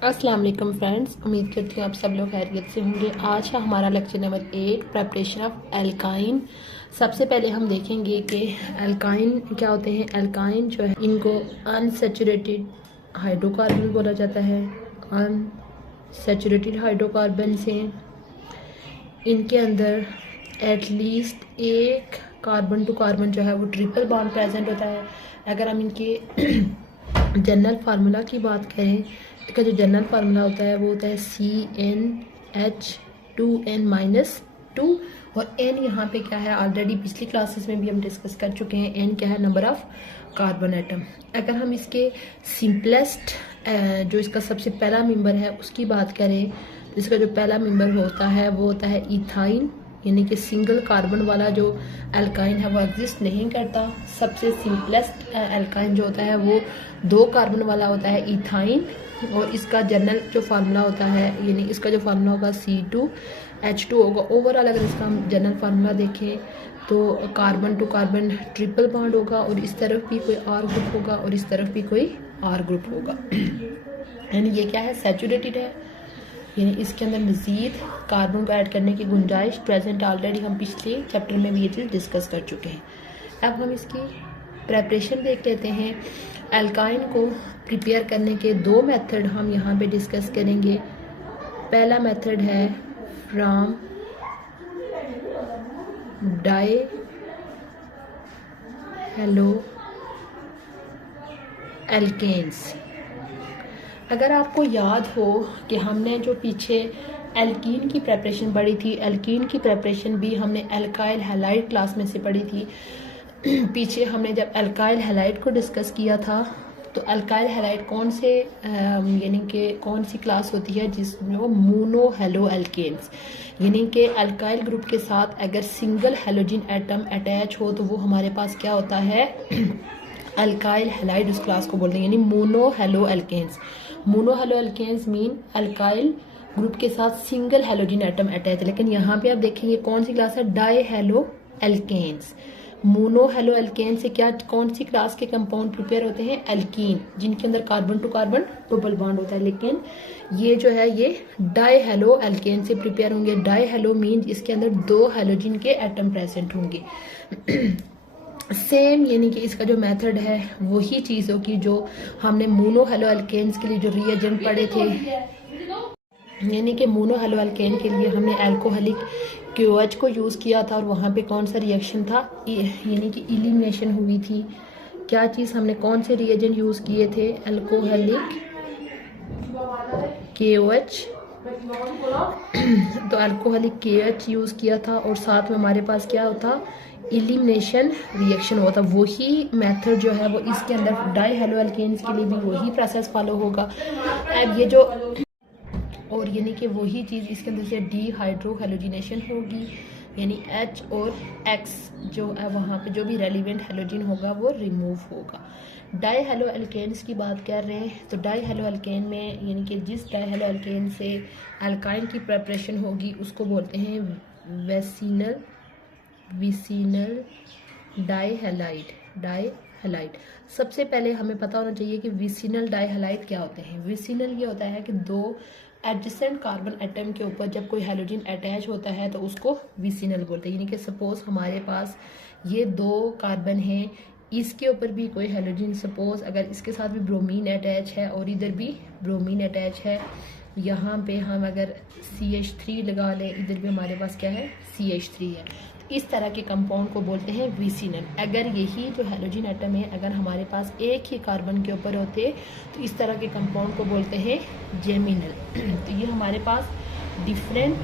अस्सलाम वालेकुम फ्रेंड्स, उम्मीद करती हूँ आप सब लोग खैरियत से होंगे। आज है हमारा lecture number 8, preparation of alkyne. सबसे पहले हम देखेंगे कि एल्काइन क्या होते हैं। एल्काइन जो है इनको अनसैचुरेटेड हाइड्रोकार्बन बोला जाता है। अनसैचुरेटेड हाइड्रोकार्बन से इनके अंदर एटलीस्ट एक कार्बन टू कार्बन जो है वो ट्रिपल बॉन्ड प्रेजेंट होता है। अगर हम इनके जनरल फार्मूला की बात करें, इसका जो जनरल फार्मूला होता है वो होता है CnH2n-2 और n यहाँ पे क्या है, ऑलरेडी पिछली क्लासेस में भी हम डिस्कस कर चुके हैं। n क्या है, नंबर ऑफ कार्बन एटम। अगर हम इसके सिंपलेस्ट जो इसका सबसे पहला मेंबर है उसकी बात करें, तो इसका जो पहला मेंबर होता है वो होता है इथाइन, यानी कि सिंगल कार्बन वाला जो एल्काइन है वो एग्जिस्ट नहीं करता। सबसे सिंपलेस्ट एल्काइन जो होता है वो 2 कार्बन वाला होता है, इथाइन। और इसका जनरल जो फार्मूला होता है, यानी इसका जो फार्मूला होगा C2H2 होगा। ओवरऑल अगर इसका हम जनरल फार्मूला देखें तो carbon to carbon triple bond होगा और इस तरफ भी कोई R ग्रुप होगा और इस तरफ भी कोई R ग्रुप होगा। यानी ये क्या है, सैचुरेटेड है, यानी इसके अंदर मज़ीद कार्बन को ऐड करने की गुंजाइश प्रेजेंट। ऑलरेडी हम पिछले चैप्टर में भी ये चीज़ डिस्कस कर चुके हैं। अब हम इसकी प्रेपरेशन देख लेते हैं। एल्काइन को प्रिपेयर करने के 2 मेथड हम यहाँ पे डिस्कस करेंगे। पहला मेथड है फ्रॉम डाई हेलो एल्केन्स। अगर आपको याद हो कि हमने जो पीछे एल्कीन की प्रेपरेशन पढ़ी थी, एल्कीन की प्रेपरेशन भी हमने एल्काइल हैलाइड क्लास में से पढ़ी थी। पीछे हमने जब एल्काइल हैलाइड को डिस्कस किया था तो एल्काइल हैलाइड कौन से यानी कि कौन सी क्लास होती है जिसमें वो मोनो हेलो एल्केन्स, यानी कि एल्काइल ग्रुप के साथ अगर सिंगल हेलोजन एटम अटैच हो तो वो हमारे पास क्या होता है, एल्काइल हैलाइड उस क्लास को बोलते हैं, यानी mono halo alkanes. Mono halo alkanes mean alkyl group के साथ सिंगल हेलोजन एटम अटैच। लेकिन यहाँ पे आप देखेंगे कौन सी क्लास है, di halo alkanes. Mono halo alkane से क्या कौन सी क्लास के कंपाउंड प्रिपेयर होते हैं, एल्कीन, जिनके अंदर carbon to carbon double bond होता है। लेकिन ये जो है ये डाई हेलो एल्केन से प्रिपेयर होंगे। डाई हेलो मीन इसके अंदर 2 हेलोजन के एटम प्रेजेंट होंगे। सेम यानी कि इसका जो मेथड है वही चीज़ होगी जो हमने मोनो हेलो एल्केन्स के लिए जो रिएजेंट पढ़े थे, यानी कि मोनो हेलो एल्केन के लिए हमने अल्कोहलिक KOH को यूज़ किया था और वहाँ पे कौन सा रिएक्शन था, यानी कि एलिमिनेशन हुई थी। क्या चीज़ हमने कौन से रिएजेंट यूज़ किए थे, अल्कोहलिक KOH। तो अल्कोहलिक KOH यूज़ किया था और साथ में हमारे पास क्या होता, एलिमिनेशन रिएक्शन होता। वही मेथड जो है वो इसके अंदर डाई हेलो एल्केन्स के लिए भी वही प्रोसेस फॉलो होगा। अब ये जो और यानी कि वही चीज़ इसके अंदर से डीहाइड्रो हेलोजिनेशन होगी, यानी H और X जो है वहाँ पे जो भी रेलिवेंट हेलोजन होगा वो रिमूव होगा। डाई हेलो एल्केन्स की बात कर रहे हैं तो डाई हेलो एल्केन में यानी कि जिस डाई हेलो एल्केन से एल्काइन की प्रेपरेशन होगी उसको बोलते हैं विसिनल डाई हैलाइड। सबसे पहले हमें पता होना चाहिए कि विसिनल डाई हैलाइड क्या होते हैं। विसिनल ये होता है कि 2 एडजेसेंट कार्बन एटम के ऊपर जब कोई हेलोजन अटैच होता है तो उसको विसिनल बोलते हैं। यानी कि सपोज हमारे पास ये 2 कार्बन हैं, इसके ऊपर भी कोई हेलोजन, सपोज अगर इसके साथ भी ब्रोमीन अटैच है और इधर भी ब्रोमीन अटैच है, यहाँ पे हम अगर CH3 लगा लें, इधर भी हमारे पास क्या है, CH3 है। इस तरह के कंपाउंड को बोलते हैं विसिनल। अगर यही जो हेलोजन एटम है अगर हमारे पास एक ही कार्बन के ऊपर होते तो इस तरह के कंपाउंड को बोलते हैं जेमिनल। तो ये हमारे पास डिफरेंट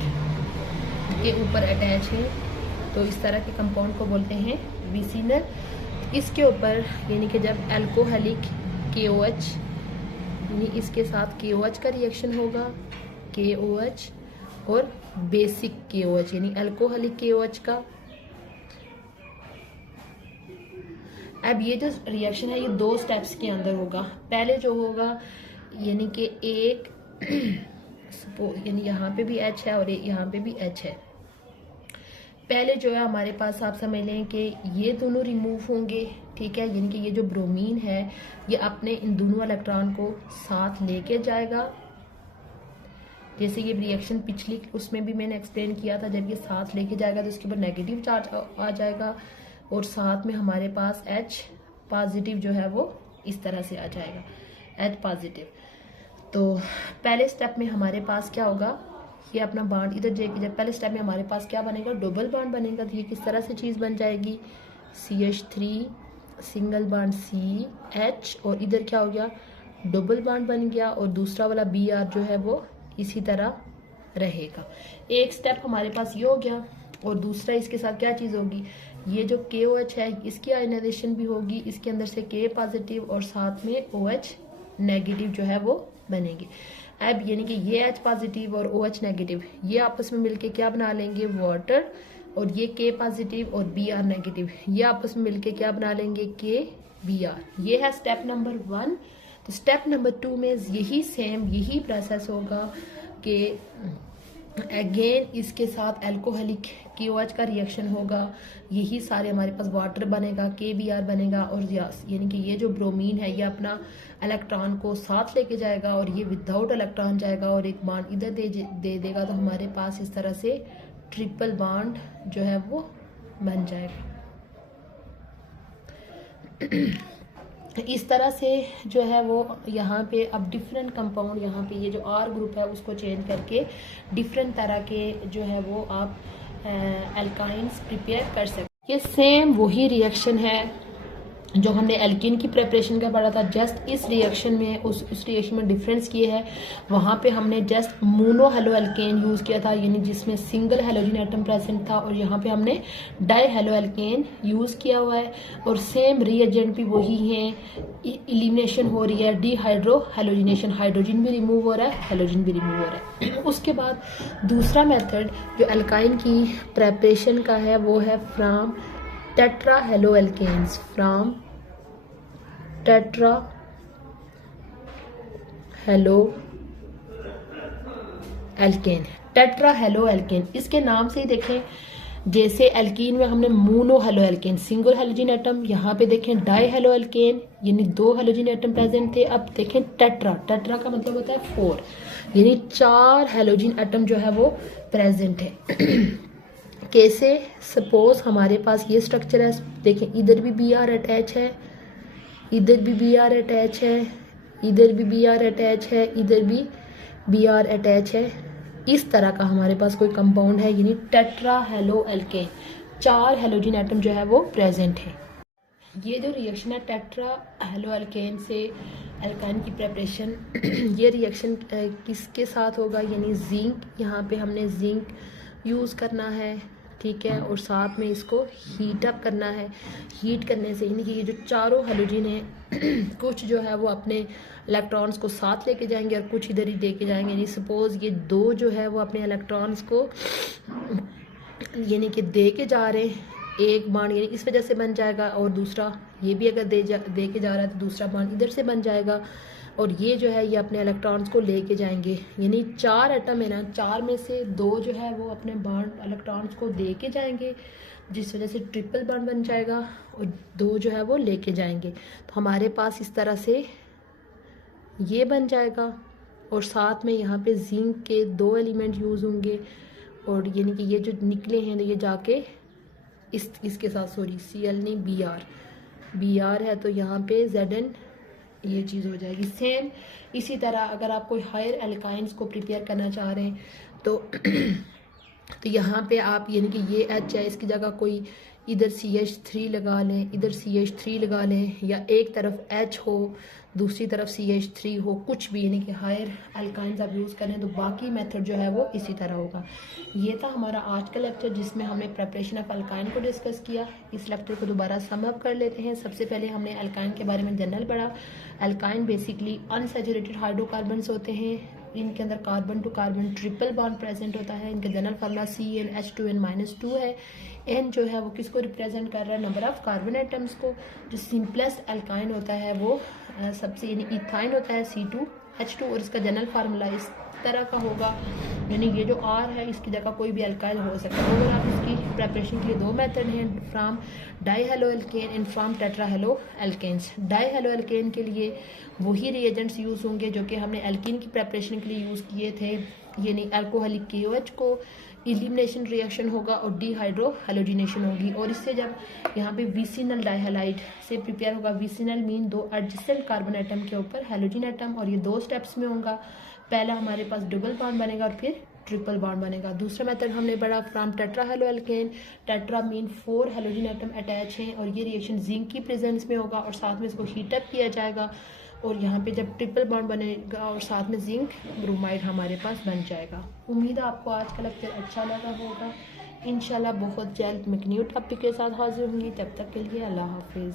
के ऊपर अटैच है तो इस तरह के कंपाउंड को बोलते हैं विसिनल। इसके ऊपर यानी कि जब अल्कोहलिक KOH यानी इसके साथ KOH का रिएक्शन होगा, KOH और बेसिक KOH यानी अल्कोहलिक KOH का। अब ये जो रिएक्शन है ये 2 स्टेप्स के अंदर होगा। पहले जो होगा यानी कि एक यानी यहाँ पे भी H है और यहाँ पे भी H है। पहले जो है हमारे पास आप समझ लें कि ये दोनों रिमूव होंगे, ठीक है, यानी कि ये जो ब्रोमीन है ये अपने इन दोनों इलेक्ट्रॉन को साथ लेके जाएगा जैसे ये रिएक्शन पिछली उसमें भी मैंने एक्सप्लेन किया था, जब ये साथ लेके जाएगा तो इसके ऊपर नेगेटिव चार्ज आ जाएगा और साथ में हमारे पास H पॉजिटिव जो है वो इस तरह से आ जाएगा, H पॉजिटिव। तो पहले स्टेप में हमारे पास क्या होगा, ये अपना बॉन्ड इधर जाके जब पहले स्टेप में हमारे पास क्या बनेगा, डबल बॉन्ड बनेगा। तो ये किस तरह से चीज़ बन जाएगी, CH3 सिंगल बॉन्ड CH और इधर क्या हो गया, डबल बॉन्ड बन गया और दूसरा वाला Br जो है वो इसी तरह रहेगा। एक स्टेप हमारे पास ये हो गया और दूसरा इसके साथ क्या चीज़ होगी, ये जो KOH है इसकी आयनाइजेशन भी होगी, इसके अंदर से K पॉजिटिव और साथ में OH नेगेटिव जो है वो बनेंगे। अब यानी कि ये H पॉजिटिव और OH नेगेटिव ये आपस में मिलके क्या बना लेंगे, वाटर, और ये K पॉजिटिव और Br नेगेटिव ये आपस में मिलके क्या बना लेंगे, KBr। ये है स्टेप नंबर 1। तो स्टेप नंबर 2 में यही सेम यही प्रोसेस होगा कि अगेन इसके साथ अल्कोहलिक KOH का रिएक्शन होगा, यही सारे हमारे पास वाटर बनेगा, KBr बनेगा और यानी कि ये जो ब्रोमीन है ये अपना इलेक्ट्रॉन को साथ लेके जाएगा और ये विदाउट इलेक्ट्रॉन जाएगा और एक बॉन्ड इधर दे देगा। तो हमारे पास इस तरह से ट्रिपल बॉन्ड जो है वो बन जाएगा। इस तरह से जो है वो यहाँ पे अब डिफरेंट कंपाउंड यहाँ पे ये जो R ग्रुप है उसको चेंज करके डिफरेंट तरह के जो है वो आप एल्काइंस प्रिपेयर कर सकते। ये सेम वही रिएक्शन है जो हमने एल्कीन की प्रिपरेशन का पढ़ा था, जस्ट इस रिएक्शन में उस रिएक्शन में डिफरेंस किए है। वहाँ पे हमने just mono halo alkene use किया था, यानी जिसमें सिंगल हेलोजन एटम प्रेजेंट था, और यहाँ पे हमने डाई हेलो एल्केन यूज़ किया हुआ है और सेम रिएजेंट भी वही है। एलिमिनेशन हो रही है, डिहाइड्रो हेलोजिनेशन, हाइड्रोजन भी रिमूव हो रहा है, हेलोजन भी रिमूव हो रहा है। उसके बाद दूसरा मेथड जो एल्काइन की प्रेपरेशन का है वो है from tetra halo alkanes, from tetra halo alkane. Tetra halo alkane इसके नाम से ही देखें, जैसे एल्कीन में हमने mono halo alkane single halogen atom, यहाँ पे देखें डाई हेलो एल्केन यानी 2 हेलोजन एटम प्रेजेंट थे। अब देखें टेट्रा, टेट्रा का मतलब होता है 4, यानी 4 हेलोजन एटम जो है वो प्रेजेंट है। कैसे, सपोज हमारे पास ये स्ट्रक्चर है, देखें इधर भी Br अटैच है, इधर भी Br अटैच है, इधर भी Br अटैच है, इधर भी Br अटैच है। इस तरह का हमारे पास कोई कंपाउंड है, यानी tetra halo alkene, 4 halogen atom जो है वो प्रेजेंट है। ये जो रिएक्शन है टेट्रा हेलो एल्केन से एल्काइन की प्रेपरेशन, ये रिएक्शन किसके साथ होगा, यानी जिंक, यहाँ पे हमने जिंक यूज़ करना है, ठीक है, और साथ में इसको हीट अप करना है। हीट करने से यानी कि ये जो चारों हेलोजन हैं कुछ जो है वो अपने इलेक्ट्रॉन्स को साथ लेके जाएंगे और कुछ इधर ही दे के जाएंगे। यानी सपोज ये 2 जो है वो अपने इलेक्ट्रॉन्स को यानी कि दे के जा रहे हैं, एक बॉन्ड यानी इस वजह से बन जाएगा, और दूसरा ये भी अगर दे के जा रहा है तो दूसरा बॉन्ड इधर से बन जाएगा, और ये जो है ये अपने इलेक्ट्रॉन्स को लेके जाएंगे। यानी 4 एटम है ना, 4 में से 2 जो है वो अपने बॉन्ड इलेक्ट्रॉन्स को दे के जाएंगे, जिस वजह से ट्रिपल बॉन्ड बन जाएगा, और 2 जो है वो लेके जाएंगे। तो हमारे पास इस तरह से ये बन जाएगा, और साथ में यहाँ पे जिंक के 2 एलिमेंट यूज़ होंगे, और यानी कि ये जो निकले हैं ये जाके इसके साथ Cl नहीं Br है, तो यहाँ पे Zn ये चीज़ हो जाएगी। सेम इसी तरह अगर आप कोई हायर एल्काइंस को प्रिपेयर करना चाह रहे हैं तो यहाँ पे आप यानी कि ये H है, इसकी जगह कोई इधर CH3 लगा लें, इधर CH3 लगा लें, या एक तरफ H हो दूसरी तरफ CH3 हो, कुछ भी, यानी कि हायर एल्काइंस आप यूज़ करें। तो बाकी मेथड जो है वो इसी तरह होगा। ये था हमारा आज का लेक्चर जिसमें हमने प्रिपरेशन ऑफ एल्काइन को डिस्कस किया। इस लेक्चर को दोबारा सम अप कर लेते हैं। सबसे पहले हमने एल्काइन के बारे में जनरल पढ़ा। एल्काइन बेसिकली अनसैचुरेटेड हाइड्रोकार्बन्स होते हैं, इनके अंदर carbon to carbon triple bond present होता है। इनका जनरल फार्मूला CnH2n-2 है। N जो है वो किसको रिप्रेजेंट कर रहा है, नंबर ऑफ कार्बन एटम्स को। जो सिंपलेस्ट एल्काइन होता है वो सबसे यानी इथाइन होता है C2H2, और इसका जनरल फार्मूला इस तरह का होगा। यानी ये जो आर है इसकी जगह कोई भी अल्काइल हो सकता है। अगर आप इसकी प्रेपरेशन के लिए दो मेथड हैं, from di halo alkane and from tetra halo alkanes. Di halo alkane के लिए वही रिएजेंट्स यूज़ होंगे जो कि हमने एल्कीन की प्रेपरेशन के लिए यूज़ किए थे, यानी अल्कोहलिक KOH को इलिमिनेशन रिएक्शन होगा और डिहाइड्रो हेलोजिनेशन होगी। और इससे जब यहाँ पे विसिनल डाइहैलाइड से प्रिपेयर होगा, विसिनल मीन दो एडजेसेंट कार्बन एटम के ऊपर हेलोजिन एटम, और ये दो स्टेप्स में होगा। पहला हमारे पास डबल बॉन्ड बनेगा और फिर ट्रिपल बॉन्ड बनेगा। दूसरा मेथड हमने पढ़ा from tetra halo alkane, tetra mean 4 halogen atom attach हैं और ये रिएक्शन जिंक की प्रेजेंस में होगा और साथ में इसको हीटअप किया जाएगा और यहाँ पे जब ट्रिपल बॉन्ड बनेगा और साथ में जिंक ब्रोमाइड हमारे पास बन जाएगा। उम्मीद है आपको आज का लेक्चर अच्छा लगा होगा। इंशाल्लाह बहुत जल्द मैं न्यू टॉपिक के साथ हाजिर होंगी। तब तक के लिए अल्लाह हाफिज़।